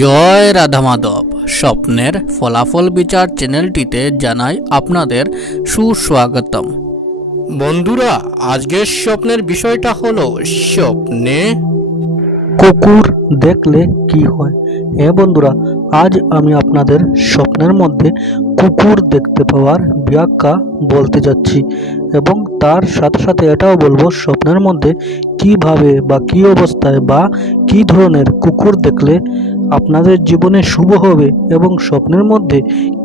জয় রাধা মাধব। স্বপ্নের ফলাফল বিচার চ্যানেলটিতে জানাই আপনাদের সুস্বাগতম। বন্ধুরা, আজকের স্বপ্নের বিষয়টা হলো স্বপ্নে কুকুর দেখলে কি হয়। হ্যাঁ বন্ধুরা, আজ আমি আপনাদের স্বপ্নের মধ্যে কুকুর দেখতে পাওয়ার ব্যাখ্যা বলতে যাচ্ছি এবং তার সাথে সাথে এটাও বলবো স্বপ্নের মধ্যে কিভাবে বা কি অবস্থায় বা কি ধরনের কুকুর দেখলে আপনাদের জীবনে শুভ হবে এবং স্বপ্নের মধ্যে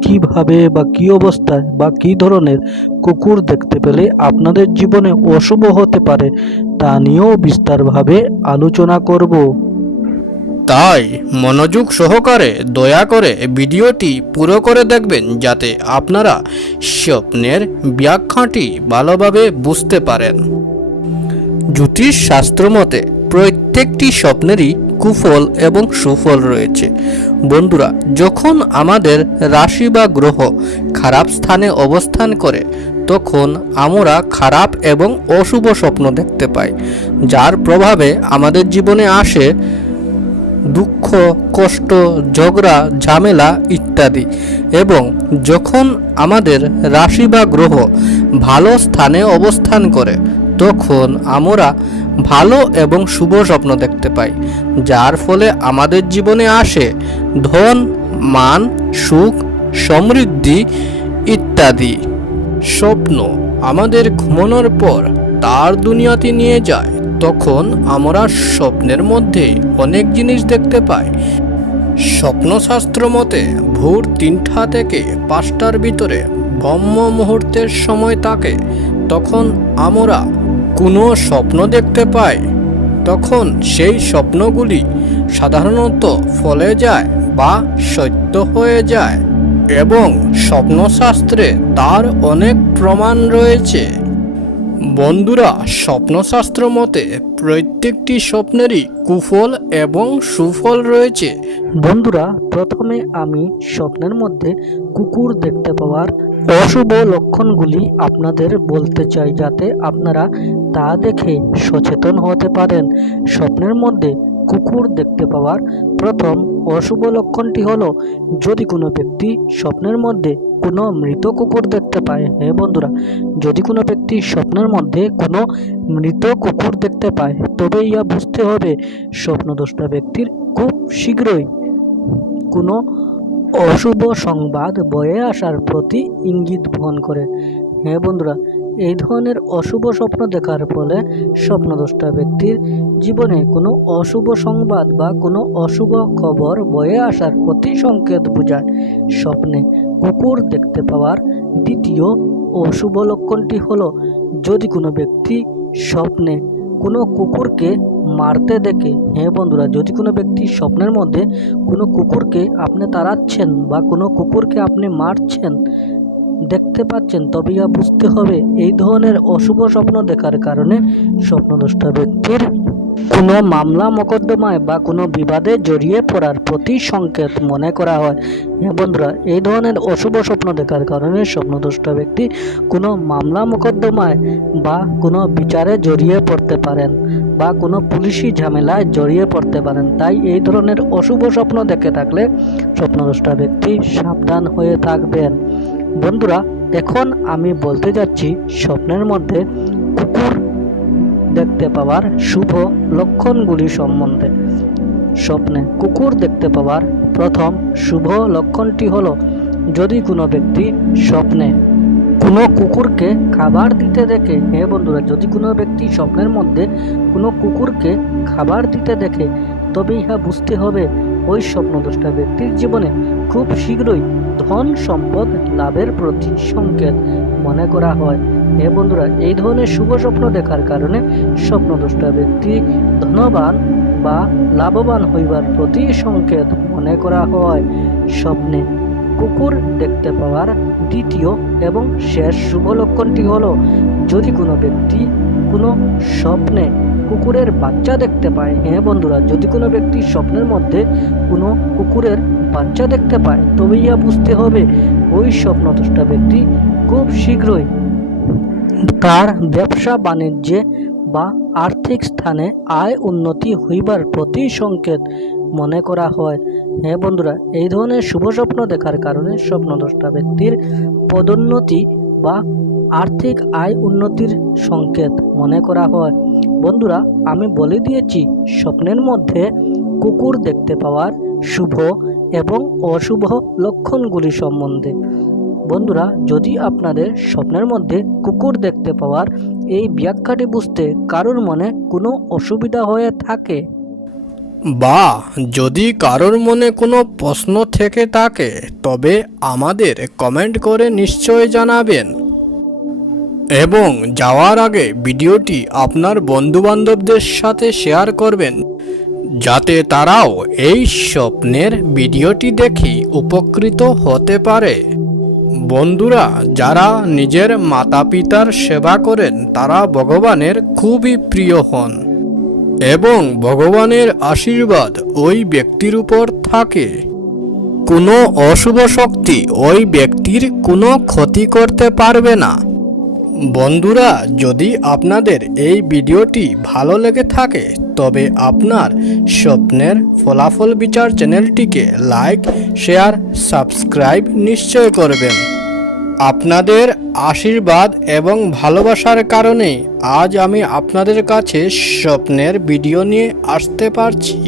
কিভাবে বা কি অবস্থায় বা কি ধরনের কুকুর দেখতে পেলে আপনাদের জীবনে অশুভ হতে পারে তা নিয়েও বিস্তারভাবে আলোচনা করব। তাই মনোযোগ সহকারে দয়া করে ভিডিওটি পুরো করে দেখবেন, যাতে আপনারা স্বপ্নের ব্যাখ্যাটি ভালোভাবে বুঝতে পারেন। জ্যোতিষ শাস্ত্র মতে প্রত্যেকটি স্বপ্নেরই কুফল এবং সুফল রয়েছে। বন্ধুরা, যখন আমাদের রাশি বা গ্রহ খারাপ স্থানে অবস্থান করে তখন আমরা খারাপ এবং অশুভ স্বপ্ন দেখতে পাই, যার প্রভাবে আমাদের জীবনে আসে দুঃখ, কষ্ট, ঝগড়া, ঝামেলা ইত্যাদি। এবং যখন আমাদের রাশি বা গ্রহ ভালো স্থানে অবস্থান করে তখন আমরা ভালো এবং শুভ স্বপ্ন দেখতে পাই, যার ফলে আমাদের জীবনে আসে ধন, মান, সুখ, সমৃদ্ধি ইত্যাদি। স্বপ্ন আমাদের ঘুমানোর পর তার দুনিয়াতে নিয়ে যায়। তখন আমরা স্বপ্নের মধ্যে অনেক জিনিস দেখতে পাই। স্বপ্নশাস্ত্র মতে ভোর 3টা থেকে 5টার ভিতরে ব্রহ্ম মুহূর্তের সময় থাকে। তখন আমরা কোনো স্বপ্ন দেখতে পাই, তখন সেই স্বপ্নগুলি সাধারণত ফলে যায় বা সত্য হয়ে যায় এবং স্বপ্নশাস্ত্রে তার অনেক প্রমাণ রয়েছে। বন্ধুরা, স্বপ্নশাস্ত্র মতে প্রত্যেকটি স্বপ্নেরই কুফল এবং সুফল রয়েছে। বন্ধুরা, প্রথমে আমি স্বপ্নের মধ্যে কুকুর দেখতে পাওয়ার অশুভ লক্ষণগুলি আপনাদের বলতে চাই, যাতে আপনারা তা দেখে সচেতন হতে পারেন। স্বপ্নের মধ্যে কুকুর দেখতে পাওয়ার প্রথম অশুভ লক্ষণটি হলো যদি কোনো ব্যক্তি স্বপ্নের মধ্যে কোনো মৃত কুকুর দেখতে পায়। হ্যাঁ বন্ধুরা, যদি কোনো ব্যক্তি স্বপ্নের মধ্যে কোনো মৃত কুকুর দেখতে পায় তবে ইয়া বুঝতে হবে স্বপ্নদ্রষ্টা ব্যক্তির খুব শীঘ্রই কোনো অশুভ সংবাদ বয়ে আসার প্রতি ইঙ্গিত বহন করে। হ্যাঁ বন্ধুরা, এই ধরনের অশুভ স্বপ্ন দেখার ফলে স্বপ্নদ্রষ্টা ব্যক্তির জীবনে কোনো অশুভ সংবাদ বা কোনো অশুভ খবর বয়ে আসার প্রতি সংকেত বোঝায়। স্বপ্নে কুকুর দেখতে পাওয়ার দ্বিতীয় অশুভ লক্ষণটি হলো যদি কোনো ব্যক্তি স্বপ্নে কোনো কুকুরকে মারতে দেখে। হ্যাঁ বন্ধুরা, যদি কোনো ব্যক্তি স্বপ্নের মধ্যে কোনো কুকুরকে আপনি তাড়াচ্ছেন বা কোনো কুকুরকে আপনি মারছেন দেখতে পাচ্ছেন, তবে ইয়া বুঝতে হবে এই ধরনের অশুভ স্বপ্ন দেখার কারণে স্বপ্নদ্রষ্টা ব্যক্তির কোনো মামলা মোকদ্দমায় বা কোনো বিবাদে জড়িয়ে পড়ার প্রতি সংকেত মনে করা হয়। হ্যাঁ বন্ধুরা, এই ধরনের অশুভ স্বপ্ন দেখার কারণে স্বপ্নদ্রষ্টা ব্যক্তি কোনো মামলা মোকদ্দমায় বা কোনো বিচারে জড়িয়ে পড়তে পারেন বা কোনো পুলিশি ঝামেলায় জড়িয়ে পড়তে পারেন। তাই এই ধরনের অশুভ স্বপ্ন দেখে থাকলে স্বপ্নদ্রষ্টা ব্যক্তি সাবধান হয়ে থাকবেন। বন্ধুরা, এখন আমি বলতে যাচ্ছি স্বপ্নের মধ্যে কুকুর দেখতে পাওয়ার শুভ লক্ষণগুলি সম্বন্ধে। স্বপ্নে কুকুর দেখতে পাওয়ার প্রথম শুভ লক্ষণটি হলো যদি কোনো ব্যক্তি স্বপ্নে কোনো কুকুরকে খাবার দিতে দেখে। হ্যাঁ বন্ধুরা, যদি কোনো ব্যক্তি স্বপ্নের মধ্যে কোনো কুকুরকে খাবার দিতে দেখে তবে ইহা বুঝতে হবে ওই স্বপ্নদ্রষ্টা ব্যক্তির জীবনে খুব শীঘ্রই ধন সম্পদ লাভের প্রতি সংকেত মনে করা হয়। হ্যাঁ বন্ধুরা, এই ধরনের শুভ স্বপ্ন দেখার কারণে স্বপ্নদ্রষ্টা ব্যক্তি ধনবান বা লাভবান হইবার প্রতি সংকেত মনে করা হয়। স্বপ্নে কুকুর দেখতে পাওয়ার দ্বিতীয় এবং শেষ শুভ লক্ষণটি হলো যদি কোনো ব্যক্তি কোনো স্বপ্নে কুকুরের বাচ্চা দেখতে পায়। হ্যাঁ বন্ধুরা, যদি কোনো ব্যক্তি স্বপ্নের মধ্যে কোনো কুকুরের বাচ্চা দেখতে পায় তবে ইয়া বুঝতে হবে ওই স্বপ্নদ্রষ্টা ব্যক্তি খুব শীঘ্রই তার ব্যবসা বাণিজ্যে বা আর্থিক স্থানে আয় উন্নতি হইবার প্রতি সংকেত মনে করা হয়। হ্যাঁ বন্ধুরা, এই ধরনের শুভ স্বপ্ন দেখার কারণে স্বপ্নদ্রষ্টা ব্যক্তির পদোন্নতি বা আর্থিক আয় উন্নতির সংকেত মনে করা হয়। বন্ধুরা, আমি বলে দিয়েছি স্বপ্নের মধ্যে কুকুর দেখতে পাওয়ার শুভ এবং অশুভ লক্ষণগুলি সম্বন্ধে। বন্ধুরা, যদি আপনাদের স্বপ্নের মধ্যে কুকুর দেখতে পাওয়ার এই ব্যাখ্যাটি বুঝতে কারোর মনে কোনো অসুবিধা হয়ে থাকে, বা যদি কারোর মনে কোনো প্রশ্ন থেকে থাকে, তবে আমাদের কমেন্ট করে নিশ্চয় জানাবেন এবং যাওয়ার আগে ভিডিওটি আপনার বন্ধুবান্ধবদের সাথে শেয়ার করবেন, যাতে তারাও এই স্বপ্নের ভিডিওটি দেখে উপকৃত হতে পারে। বন্ধুরা, যারা নিজের মাতা পিতার সেবা করেন তারা ভগবানের খুবই প্রিয় হন এবং ভগবানের আশীর্বাদ ওই ব্যক্তির উপর থাকে। কোনো অশুভ শক্তি ওই ব্যক্তির কোনো ক্ষতি করতে পারবে না। বন্ধুরা, যদি আপনাদের এই ভিডিওটি ভালো লেগে থাকে তবে আপনার স্বপ্নের ফলাফল বিচার চ্যানেলটিকে লাইক, শেয়ার, সাবস্ক্রাইব নিশ্চয় করবেন। আপনাদের আশীর্বাদ এবং ভালোবাসার কারণে আজ আমি আপনাদের কাছে স্বপ্নের ভিডিও নিয়ে আসতে পারছি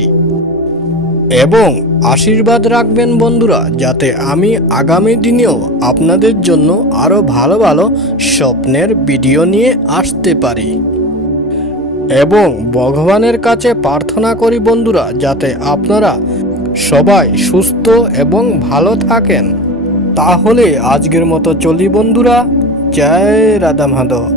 এবং আশীর্বাদ রাখবেন বন্ধুরা, যাতে আমি আগামী দিনেও আপনাদের জন্য আরও ভালো ভালো স্বপ্নের ভিডিও নিয়ে আসতে পারি। এবং ভগবানের কাছে প্রার্থনা করি বন্ধুরা, যাতে আপনারা সবাই সুস্থ এবং ভালো থাকেন। তাহলে আজকের মতো চলি বন্ধুরা, জয় রাধা মাধব।